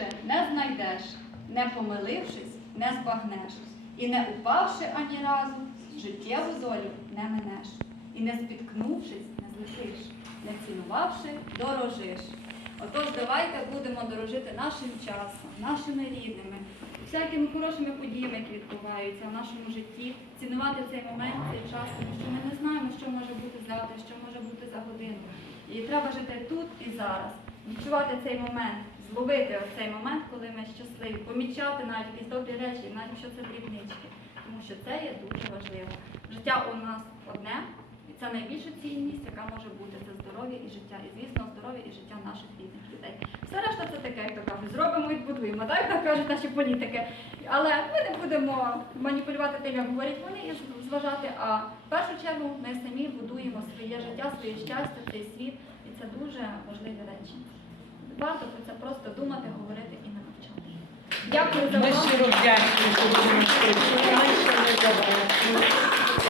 Отже, не знайдеш, не помилившись, не збагнеш, і не упавши ані разу, життєву долю не минеш, і не спіткнувшись, не злетиш, не цінувавши, дорожиш. Отож, давайте будемо дорожити нашим часом, нашими рідними, всякими хорошими подіями, які відбуваються в нашому житті, цінувати цей момент, цей час, тому що ми не знаємо, що може бути завтра, що може бути за годину. І треба жити тут і зараз, відчувати цей момент, зловити цей момент, коли ми щасливі, помічати навіть якісь добрі речі, навіть якщо це дрібнички, тому що це є дуже важливо. Життя у нас одне, і це найбільша цінність, яка може бути це здоров'я і життя, і звісно, здоров'я і життя наших рідних людей. Все решта це таке, як то кажуть, зробимо і будуємо, так як кажуть наші політики. Але ми не будемо маніпулювати тим, як говорять вони, і зважати. А в першу чергу ми самі будуємо своє життя, своє щастя, цей світ, і це дуже важливі речі. Варто про це просто думати, говорити і не мовчати. Дякую за увагу.